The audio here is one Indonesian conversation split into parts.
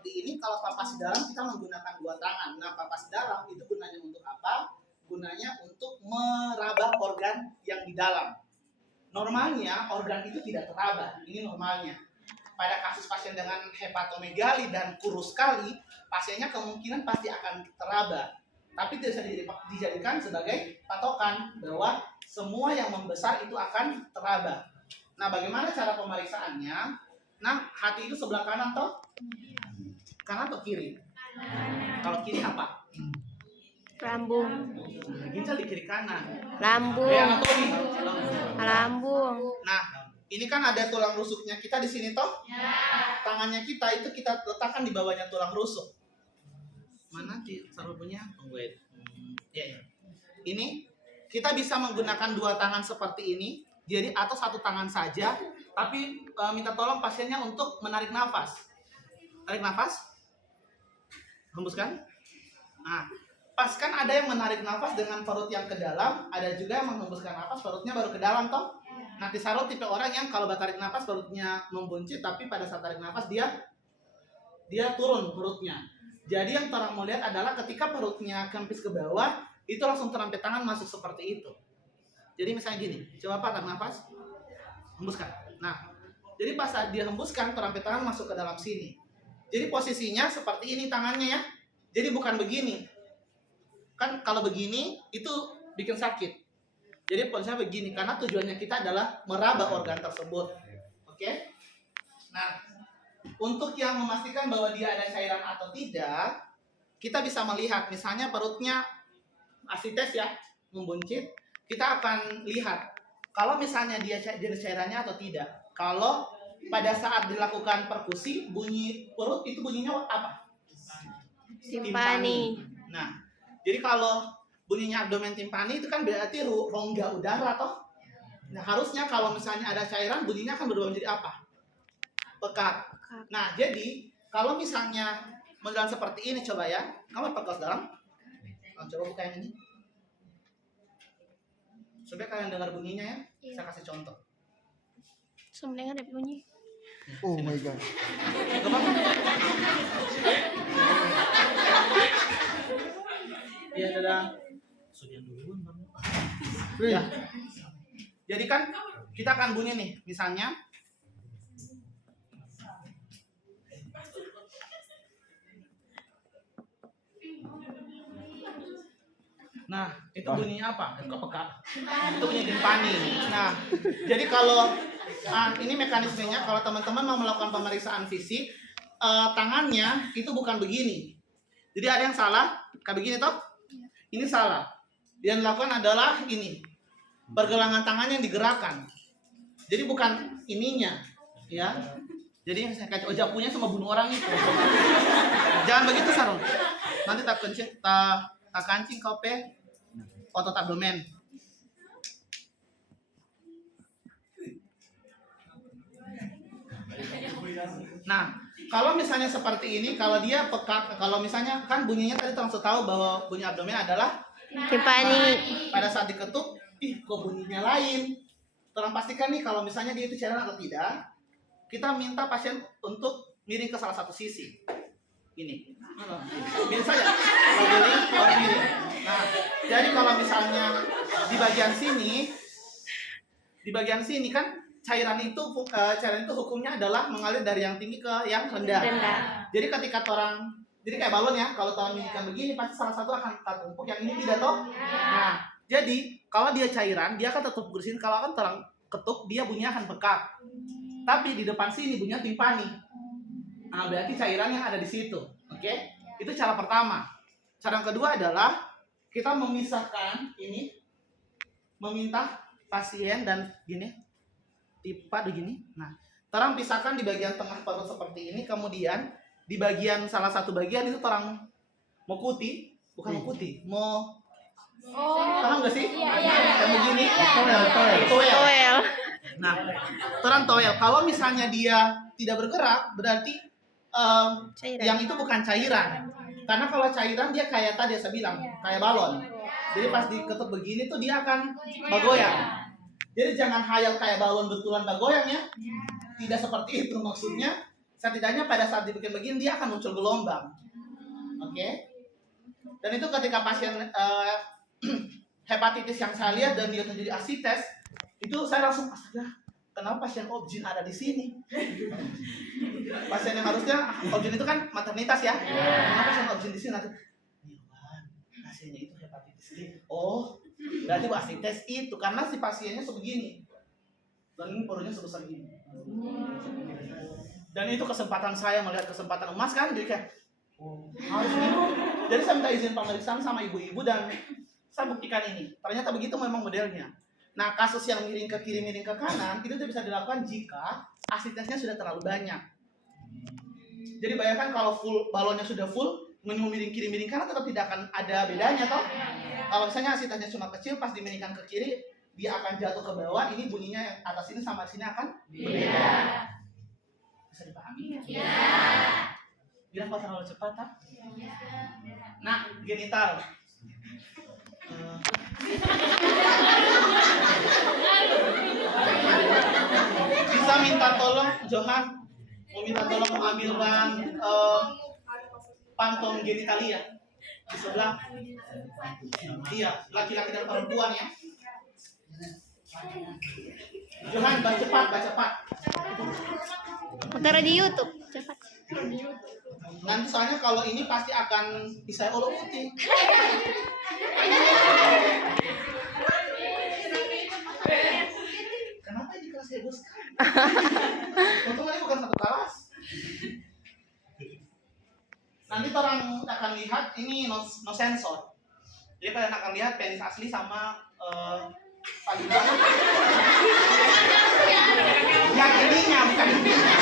seperti ini, kalau palpasi dalam kita menggunakan dua tangan. Nah, palpasi dalam itu gunanya untuk apa? Gunanya untuk meraba organ yang di dalam. Normalnya organ itu tidak teraba, ini normalnya. Pada kasus pasien dengan hepatomegali dan kurus sekali, pasiennya kemungkinan pasti akan teraba. Tapi tidak bisa dijadikan sebagai patokan bahwa semua yang membesar itu akan teraba. Nah, bagaimana cara pemeriksaannya? Nah, hati itu sebelah kanan toh? Kanan atau kiri? Kalau kiri apa? Lambung. Ginjal di kiri kanan. Lambung. Anatomi. Lambung. Nah, ini kan ada tulang rusuknya kita di sini toh? Tangannya kita itu kita letakkan di bawahnya tulang rusuk. Mana di sarupnya? Wait. Ya. Ini kita bisa menggunakan dua tangan seperti ini. Jadi atau satu tangan saja, tapi minta tolong pasiennya untuk menarik nafas. Tarik nafas. Hembuskan. Nah, pas kan ada yang menarik nafas dengan perut yang ke dalam, ada juga yang menghembuskan nafas perutnya baru ke dalam toh. Nah, Tisarul tipe orang yang kalau tarik nafas perutnya membuncit, tapi pada saat tarik nafas dia turun perutnya. Jadi yang orang mau lihat adalah ketika perutnya kempis ke bawah, itu langsung terampil tangan masuk seperti itu. Jadi misalnya gini, coba Pak tarik nafas, hembuskan. Nah, jadi pas saat dia hembuskan, terampil tangan masuk ke dalam sini. Jadi posisinya seperti ini tangannya ya. Jadi bukan begini. Kan kalau begini itu bikin sakit. Jadi posisinya begini karena tujuannya kita adalah meraba organ tersebut. Oke? Nah, untuk yang memastikan bahwa dia ada cairan atau tidak, kita bisa melihat misalnya perutnya asites ya, membuncit, kita akan lihat kalau misalnya dia jenis cairannya atau tidak. Kalau pada saat dilakukan perkusi, bunyi perut itu bunyinya apa? Timpani. Nah, jadi kalau bunyinya abdomen timpani itu kan berarti rongga udara toh. Nah, harusnya kalau misalnya ada cairan bunyinya akan berubah menjadi apa? Pekat. Nah, jadi kalau misalnya modelan seperti ini coba ya, kamu pekat dalam. Coba buka yang ini. Coba kalian dengar bunyinya ya. Saya kasih contoh. Sebenarnya ada bunyi. Oh my god. Iya, dadah. Sudah duluan Bang. Ya. Jadi kan kita akan bunyi nih, misalnya nah, itu bunyinya apa? Peka. Itu bunyi timpani. Nah, jadi kalau ini mekanismenya kalau teman-teman mau melakukan pemeriksaan fisik, tangannya itu bukan begini. Jadi ada yang salah, kayak begini toh? Ini salah. Yang dilakukan adalah ini. Pergelangan tangannya yang digerakkan. Jadi bukan ininya, ya. Jadi saya kayak japunya sama bunuh orang itu. Jangan begitu Sarung. Nanti tak kancing kau pe otot abdomen. Nah, kalau misalnya seperti ini, kalau dia peka, kalau misalnya kan bunyinya tadi langsung tahu bahwa bunyi abdomen adalah Timpani. Pada saat diketuk, kok bunyinya lain. Tolong pastikan nih kalau misalnya dia itu cairan atau tidak. Kita minta pasien untuk miring ke salah satu sisi. Ini. Miring saja. Begini. Nah, jadi kalau misalnya di bagian sini kan cairan itu hukumnya adalah mengalir dari yang tinggi ke yang rendah. Jadi ketika jadi kayak balon ya, kalau orang minumkan begini pasti salah satu akan tertumpuk, yang ini tidak toh. Nah, jadi kalau dia cairan dia akan tertumpuk di sini, kalau kan terang ketuk dia bunyinya akan pekat. Tapi di depan sini bunyinya timpani. Nah, berarti cairan yang ada di situ. Oke? Itu cara pertama. Cara yang kedua adalah kita memisahkan ini, meminta pasien dan gini, tipa begini. Nah, terang pisahkan di bagian tengah perut seperti ini, kemudian di bagian salah satu bagian itu terang mau putih, bukan mau putih, mau paham nggak sih? Yang begini, toel. Nah, terang toel. Kalau misalnya dia tidak bergerak, berarti yang itu bukan cairan. Karena kalau cairan dia kayak tadi saya bilang, kayak balon. Jadi pas diketuk begini tuh dia akan bergoyang. Jadi jangan hayal kayak balon betulan bergoyang ya. Tidak seperti itu maksudnya. Setidaknya pada saat dibikin begini dia akan muncul gelombang. Oke. Dan itu ketika pasien hepatitis yang saya lihat dan dia terjadi asites, itu saya langsung astaga, kenapa pasien objin ada di sini? Pasien yang harusnya objin itu kan maternitas ya. Kenapa pasien objin di sini? Pasiennya itu hepatitis D. Oh, berarti asites itu karena si pasiennya sebegini. Dan ini porosnya sebesar gini. Dan itu kesempatan saya melihat kesempatan emas kan, jadi kayak harus nih. Jadi saya minta izin pemeriksaan sama ibu-ibu dan saya buktikan ini. Ternyata begitu memang modelnya. Nah, kasus yang miring ke kiri, miring ke kanan itu bisa dilakukan jika asitesnya sudah terlalu banyak. Jadi bayangkan kalau full balonnya sudah full, miring kiri, miring kanan tetap tidak akan ada bedanya toh. Kalau misalnya asitesnya cuma kecil, pas dimiringkan ke kiri, dia akan jatuh ke bawah. Ini bunyinya yang atas ini sama sini akan berbeda. Bisa dipahami? Ya. Bilang kok terlalu cepat, ha? Nah, genital. Bisa minta tolong, Johan, mau minta tolong mengambilkan pantong genitalia di sebelah. Iya, laki-laki dan perempuan ya. Johan, baca cepat. Taruh di YouTube, cepat. Nanti soalnya kalau ini pasti akan bisa uluti. Kenapa di kelas heboh sekali? Untung ini bukan satu kelas. Nanti orang akan lihat ini no sensor. Jadi kalian akan lihat penis asli sama vagina. Yang ininya bukan ininya.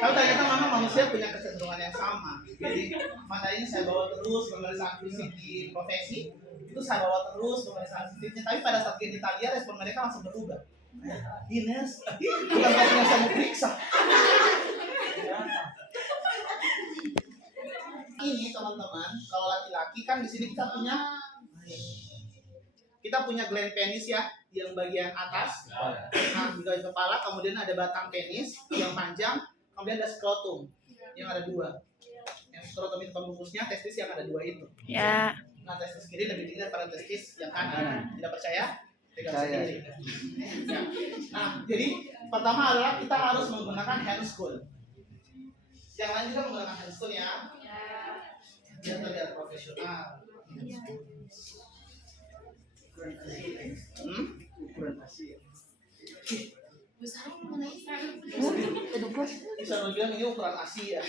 Tapi ternyata memang manusia punya kecenderungan yang sama. Jadi mata ini saya bawa terus pemeriksaan fisik di profesi, itu saya bawa terus pemeriksaan fisiknya. Tapi pada saat genitalia respon mereka langsung berubah. Ines, bukan berarti yang saya mau periksa. Ini teman-teman, kalau laki-laki kan di sini kita punya gland penis ya, yang bagian atas. Nah, di bagian kepala, kemudian ada batang penis yang panjang. Kemudian ada skrotum yang ada 2. Yang skrotum itu pembungkusnya, testis yang ada 2 itu. Ya. Nah, testis kiri lebih tinggi daripada testis yang kanan. Tidak percaya? Pegang sendiri. Ya. Nah, jadi pertama adalah kita harus menggunakan handschool. Yang lain juga menggunakan handschool ya. Biar terlihat profesional. Ukuran pasir. Bisa bilang ini ukuran Asia.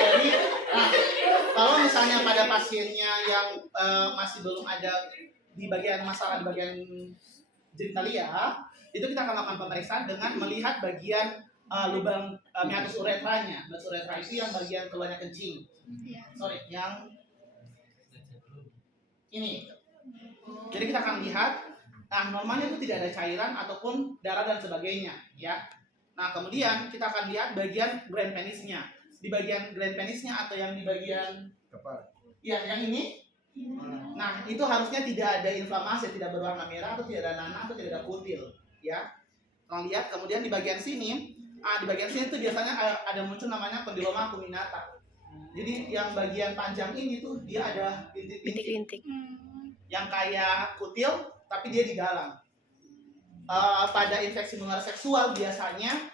Jadi, kalau misalnya pada pasiennya yang masih belum ada di bagian masalah di bagian genitalia, itu kita akan lakukan pemeriksaan dengan melihat bagian lubang meatus uretranya. Meatus uretra itu yang bagian keluarnya kencing. Sorry, yang ini. Jadi kita akan lihat, nah normalnya itu tidak ada cairan ataupun darah dan sebagainya, ya. Nah kemudian kita akan lihat bagian gland penisnya. Di bagian gland penisnya atau yang di bagian kepala. Ya, yang ini. Nah itu harusnya tidak ada inflamasi, tidak berwarna merah atau tidak ada nanah atau tidak ada kutil, ya. Kita lihat kemudian di bagian sini, di bagian sini itu biasanya ada muncul namanya kondiloma acuminata. Jadi yang bagian panjang ini tuh dia ada bintik-bintik. Yang kayak kutil tapi dia di dalam. Pada infeksi menular seksual biasanya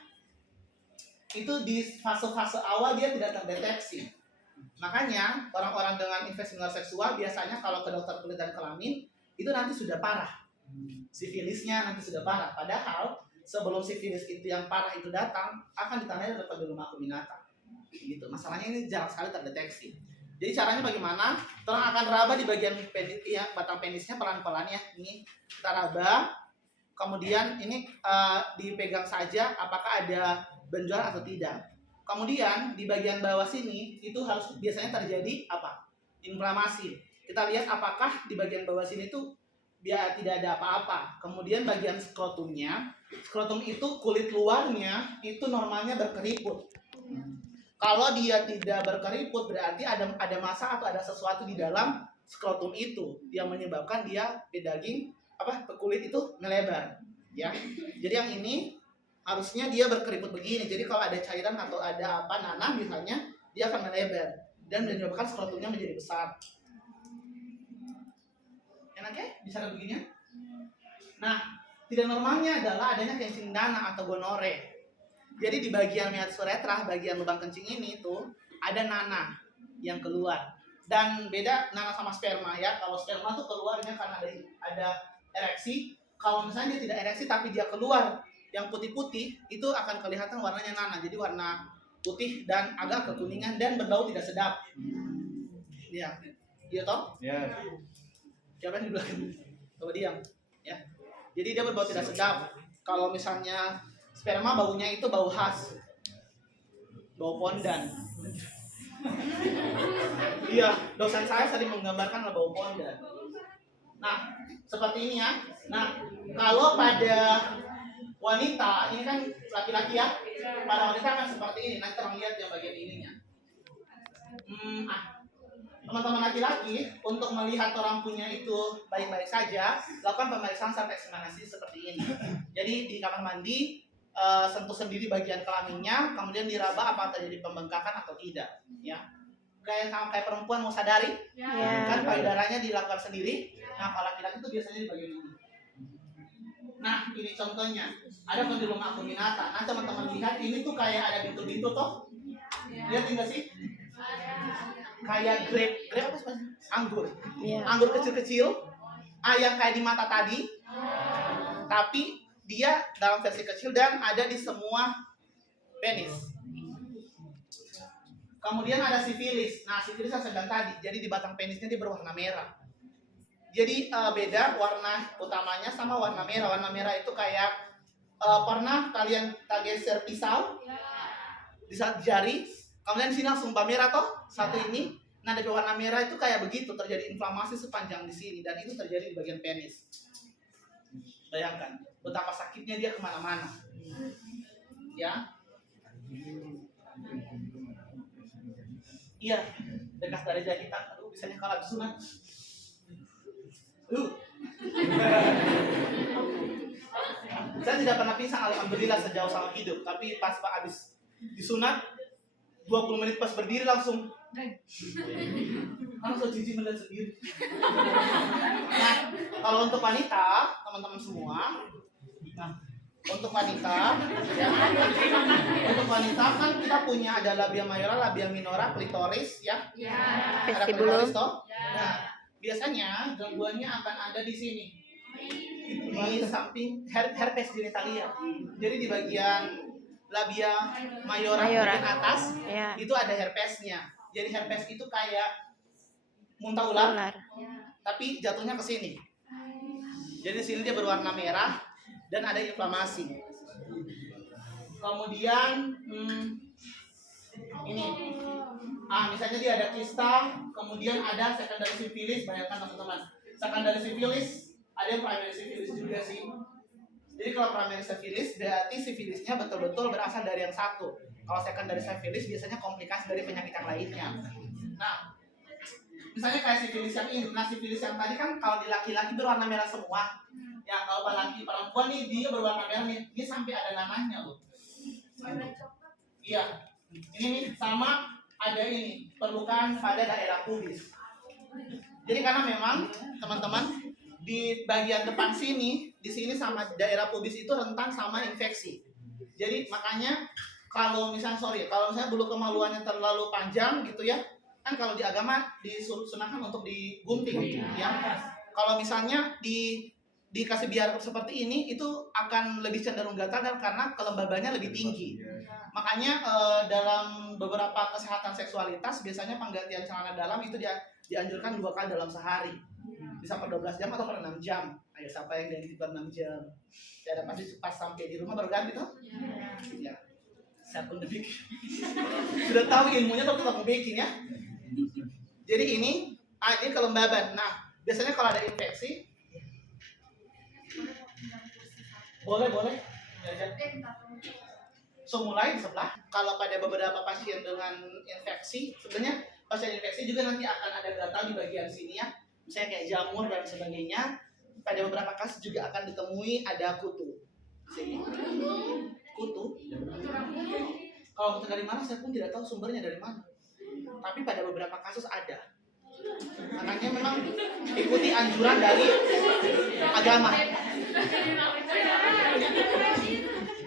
itu di fase-fase awal dia tidak terdeteksi. Makanya orang-orang dengan infeksi menular seksual biasanya kalau ke dokter kulit dan kelamin itu nanti sudah parah. Sifilisnya nanti sudah parah. Padahal sebelum sifilis itu yang parah itu datang akan ditandai oleh kondiloma acuminata. Gitu. Masalahnya ini jarang sekali terdeteksi. Jadi caranya bagaimana? Orang akan raba di bagian penis, ya, batang penisnya pelan-pelan ya. Ini kita raba. Kemudian ini dipegang saja apakah ada benjol atau tidak. Kemudian di bagian bawah sini itu harus biasanya terjadi apa? Inflamasi. Kita lihat apakah di bagian bawah sini itu dia tidak ada apa-apa. Kemudian bagian skrotumnya, skrotum itu kulit luarnya itu normalnya berkeriput. Kalau dia tidak berkeriput berarti ada massa atau ada sesuatu di dalam skrotum itu yang menyebabkan dia daging kulit itu melebar, ya. Jadi yang ini harusnya dia berkeriput begini. Jadi kalau ada cairan atau ada nanah misalnya, dia akan melebar dan menyebabkan skrotumnya menjadi besar. Enak ya? Bisa begini. Nah, tidak normalnya adalah adanya kencing dana atau gonore. Jadi di bagian meatus uretra, bagian lubang kencing ini tuh ada nanah yang keluar. Dan beda nanah sama sperma ya. Kalau sperma tuh keluarnya karena ada ereksi. Kalau misalnya dia tidak ereksi tapi dia keluar yang putih-putih, itu akan kelihatan warnanya nanah. Jadi warna putih dan agak kekuningan dan berbau tidak sedap. Iya. Iya toh? Ya. Siapa yang di belakang? Coba diam. Ya. Jadi dia berbau tidak sedap. Kalau misalnya sperma baunya itu bau khas, bau pondan. Iya, dosen saya sering menggambarkan bau pondan. Nah, seperti ini ya. Nah, kalau pada wanita, ini kan laki-laki ya. Pada wanita kan seperti ini. Nanti kita lihat yang bagian ininya. Teman-teman laki-laki, untuk melihat orang punya itu baik-baik saja, lakukan pemeriksaan sampai eksaminasi seperti ini. Jadi di kamar mandi, sentuh sendiri bagian kelaminnya, kemudian diraba apa terjadi pembengkakan atau tidak, ya. Kayak perempuan mau sadari, kan payudaranya dilakukan sendiri. Nah, kalau laki-laki itu biasanya di bagian ini. Nah, ini contohnya, ada kondilum acuminata. Nah, teman-teman lihat ini tuh kayak ada bintu-bintu toh. Lihat enggak sih? Kayak grape apa sih? Anggur. Anggur kecil-kecil. Yang kayak di mata tadi. Tapi dia dalam versi kecil dan ada di semua penis. Kemudian ada sifilis. Nah, sifilis yang sedang tadi. Jadi di batang penisnya dia berwarna merah. Jadi beda warna utamanya sama warna merah. Warna merah itu kayak pernah kalian geser pisau di saat jari, kemudian di sini langsung merah toh satu ini. Nah, dari warna merah itu kayak begitu, terjadi inflamasi sepanjang di sini dan itu terjadi di bagian penis. Bayangkan betapa sakitnya dia kemana-mana, ya. Iya, dekat dari jahitan. Aduh, bisanya kalah sunat. Saya tidak pernah pingsan, alhamdulillah sejauh sama hidup. Tapi pas habis disunat 20 menit pas berdiri langsung cici melihat sendiri. Nah, kalau untuk wanita, teman-teman semua, untuk wanita kan kita punya ada labia mayora, labia minora, klitoris, ya. Ada klitoris toh. Nah, biasanya gangguannya akan ada di sini, di samping herpes genitalia. Jadi di bagian labia mayora bagian atas itu ada herpesnya. Jadi herpes itu kayak muntah ular. Tapi jatuhnya ke sini. Jadi di sini dia berwarna merah dan ada inflamasi. Kemudian ini, misalnya dia ada kista, kemudian ada secondary syphilis. Bayangkan teman-teman, secondary syphilis ada yang primary syphilis juga sih. Jadi kalau primary syphilis berarti syphilisnya betul-betul berasal dari yang satu. Kalau secondary syphilis biasanya komplikasi dari penyakit yang lainnya. Nah, misalnya kayak syphilis yang ini. Nah, syphilis yang tadi kan kalau di laki-laki berwarna merah semua. Ya, kalau laki perempuan nih dia berwarna merah nih. Ini sampai ada namanya loh. Iya. Ini nih sama ada ini, perlukan pada daerah pubis. Jadi karena memang teman-teman di bagian depan sini, di sini sama daerah pubis itu rentan sama infeksi. Jadi makanya kalau misalnya bulu kemaluannya terlalu panjang gitu ya, kan kalau di agama disunahkan untuk digunting ya. Kalau misalnya dikasih biar seperti ini, itu akan lebih cenderung gatal dan karena kelembabannya lebih tinggi. Makanya dalam beberapa kesehatan seksualitas biasanya penggantian celana dalam itu dianjurkan 2 kali dalam sehari. Bisa per 12 jam atau per 6 jam. Ayo siapa yang ganti per 6 jam? Saya pasti pas sampai di rumah baru ganti tuh. Ya. Saya pun udah bikin. Sudah tahu ilmunya tapi tetap bikin ya. Jadi ini kelembaban. Nah, biasanya kalau ada infeksi boleh. So mulai di sebelah. Kalau pada beberapa pasien dengan infeksi, sebenarnya pasien infeksi juga nanti akan ada gatal di bagian sini ya. Misalnya kayak jamur dan sebagainya. Pada beberapa kasus juga akan ditemui ada kutu. Sini. Kutu. Kalau kutu dari mana saya pun tidak tahu sumbernya dari mana. Tapi pada beberapa kasus ada. Makanya memang ikuti anjuran dari agama.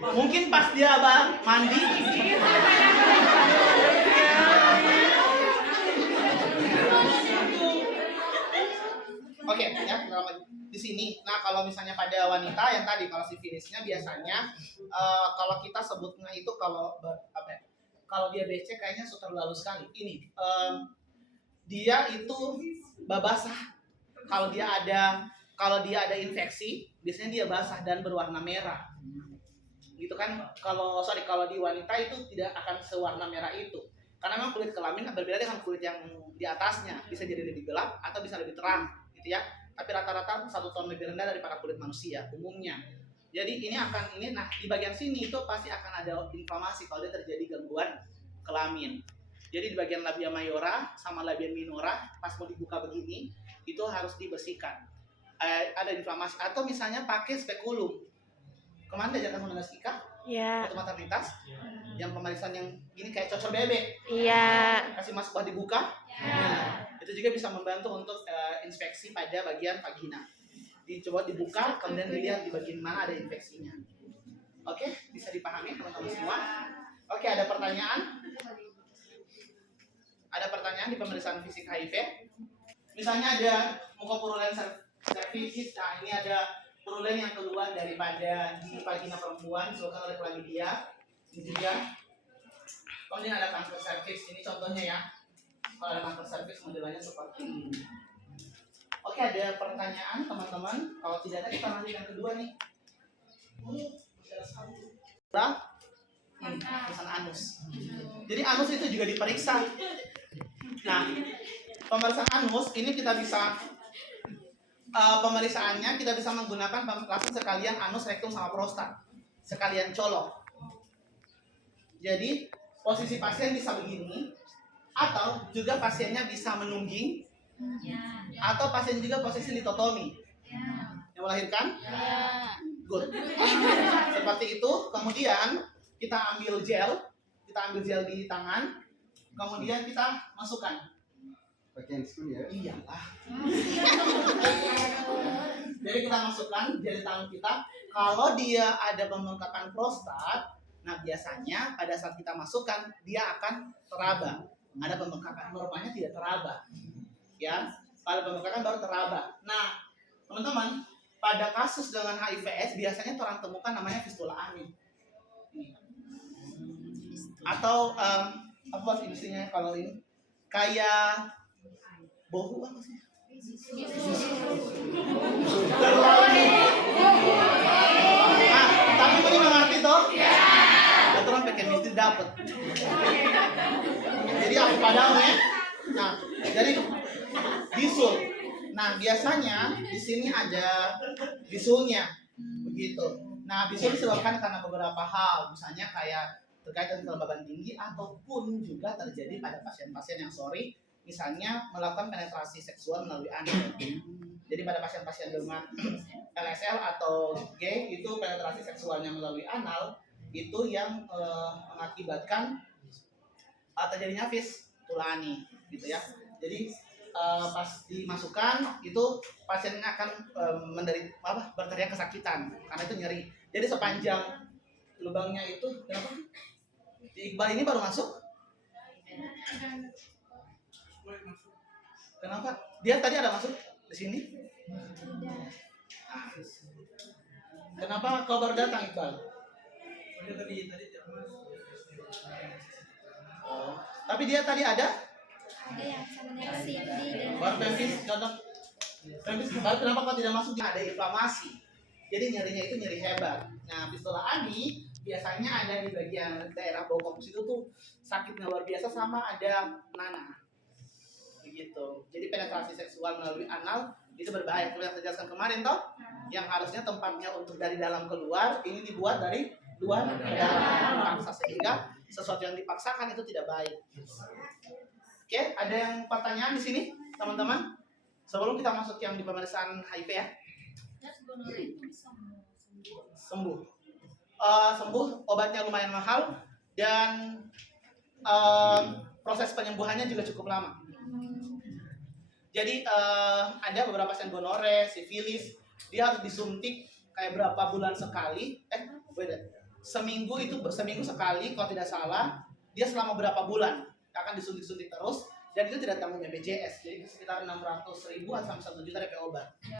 Mungkin pas dia mandi. Oke, ya di sini. Nah, kalau misalnya pada wanita yang tadi kalau sifilisnya biasanya kalau kita sebutnya itu kalau kalau dia becek kayaknya sudah terlalu sekali. Ini dia itu babasah. Kalau dia ada infeksi, biasanya dia basah dan berwarna merah. Gitu kan? Kalau di wanita itu tidak akan sewarna merah itu. Karena memang kulit kelamin berbeda dengan kulit yang di atasnya, bisa jadi lebih gelap atau bisa lebih terang, gitu ya. Tapi rata-rata 1 ton lebih rendah daripada kulit manusia umumnya. Jadi nah di bagian sini itu pasti akan ada inflamasi kalau dia terjadi gangguan kelamin. Jadi di bagian labia mayora sama labia minora pas mau dibuka begini itu harus dibersihkan. Ada inflamasi atau misalnya pakai spekulum. Kemana diajarkan sama Ika? Iya. Waktu maternitas? Yang pemeriksaan yang ini kayak cocor bebek. Iya. Kasih masuk dibuka. Nah, itu juga bisa membantu untuk inspeksi pada bagian vagina. Dicoba dibuka, kemudian dilihat di bagian mana ada infeksinya. Oke, bisa dipahami teman-teman semua? Oke, ada pertanyaan? Ada pertanyaan di pemeriksaan fisik HIV? Misalnya ada mukopurulen cervix, nah ini ada purulen yang keluar daripada di vagina perempuan disebabkan oleh chlamydia. Ini juga. Kemudian ada kanker cervix, ini contohnya ya. Kalau ada kanker cervix modelnya seperti ini. Oke, ada pertanyaan teman-teman? Kalau tidak ada kita lanjut yang kedua nih. Pesan anus. Jadi anus itu juga diperiksa. Nah, pemeriksaan anus ini kita bisa pemeriksaannya kita bisa menggunakan langsung sekalian anus, rektum sama prostat, sekalian colok. Jadi posisi pasien bisa begini, atau juga pasiennya bisa menungging, atau pasien juga posisi litotomi. Yang melahirkan? Good. Seperti itu. Kemudian kita ambil gel di tangan, kemudian kita masukkan. Pakai spoon ya? Iyalah. Jadi kita masukkan jari tangan kita. Kalau dia ada pembengkakan prostat, nah biasanya pada saat kita masukkan dia akan teraba. Ada pembengkakan, rupanya tidak teraba. Ya, pada pembengkakan baru teraba. Nah, teman-teman, pada kasus dengan HIV/AIDS biasanya orang temukan namanya fistula anus. Atau apa fungsinya kalau ini? Kayak bohu apa sih? Nah, tapi ini mengerti toh? Ya. Aturan pakai mistri dapat. Jadi aku padamu ya. Nah, jadi bisul. Nah, biasanya di sini ada bisulnya, begitu. Nah, bisul disebabkan karena beberapa hal, misalnya kayak terkait dengan kelembaban tinggi ataupun juga terjadi pada pasien-pasien yang misalnya melakukan penetrasi seksual melalui anus. Jadi pada pasien-pasien dengan LSL atau G itu penetrasi seksualnya melalui anal itu yang mengakibatkan terjadinya fistula anus, gitu ya. Jadi pas dimasukkan itu pasiennya akan berteriak kesakitan karena itu nyeri. Jadi sepanjang lubangnya itu kenapa? Di Iqbal ini baru masuk. Kenapa? Dia tadi ada masuk di sini? Kenapa kau baru datang, Iqbal? Oh, tapi dia tadi ada? Ada yang sama Cindy. Baru pempis, contoh. Pempis, kenapa kau tidak masuk? Ada inflamasi. Jadi nyerinya itu nyeri hebat. Nah, fistula anus biasanya ada di bagian daerah bokong situ tuh sakitnya luar biasa sama ada nanah. Begitu. Jadi penetrasi seksual melalui anal itu berbahaya. Seperti yang saya jelaskan kemarin toh, yang harusnya tempatnya untuk dari dalam keluar ini dibuat dari Tuhan memaksa, sehingga sesuatu yang dipaksakan itu tidak baik. Oke, ada yang pertanyaan di sini, teman-teman? Sebelum kita masuk yang di pemeriksaan HIV ya. Sembuh. Sembuh, obatnya lumayan mahal dan proses penyembuhannya juga cukup lama. Jadi ada beberapa pasien gonore, sifilis, dia harus disuntik kayak berapa bulan sekali, seminggu sekali kalau tidak salah, dia selama berapa bulan akan disuntik-suntik terus dan itu tidak tanggung BPJS, jadi sekitar 600.000 sampai 1 juta DP obat.